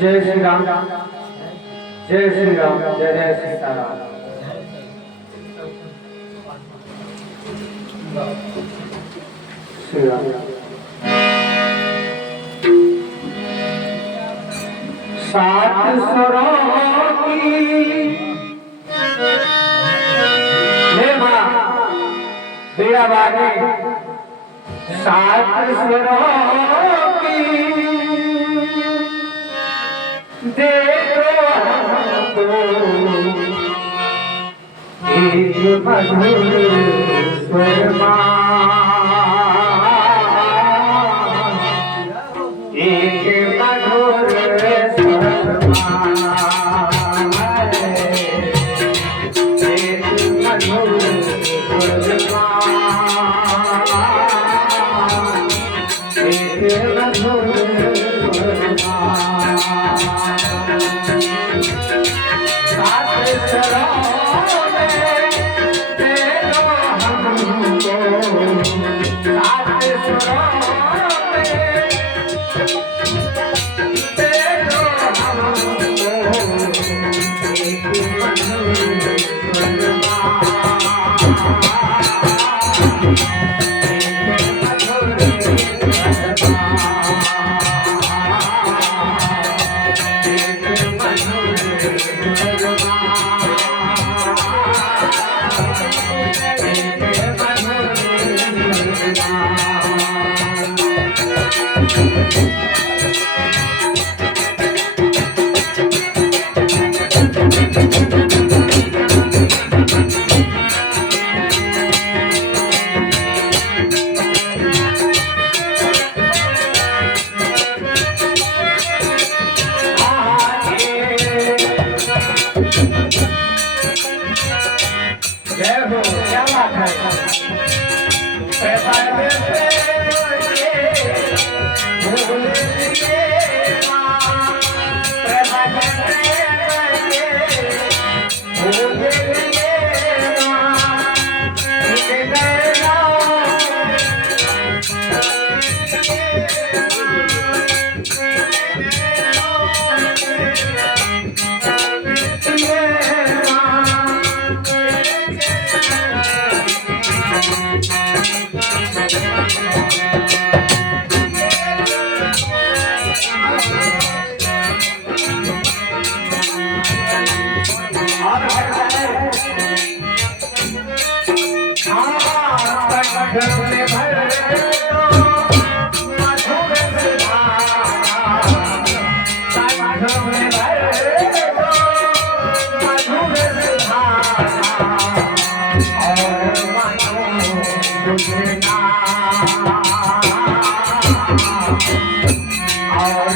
जय श्री राम, जय श्री राम, जय जय सीताराम। श्री राम। सात सुरों की हे माँ बीड़ा बागे, सात सुरों की दे दो हमको एक मधुर सुरमा, एक मधुर सुरमा, एक मधुर सुरमा, एक मधुर सुरमा। सात सुरों में दे दो हमको, सात सुरों में दे दो हमको एक मधुर सुरमा, एक मधुर जय हो, क्या बात है। और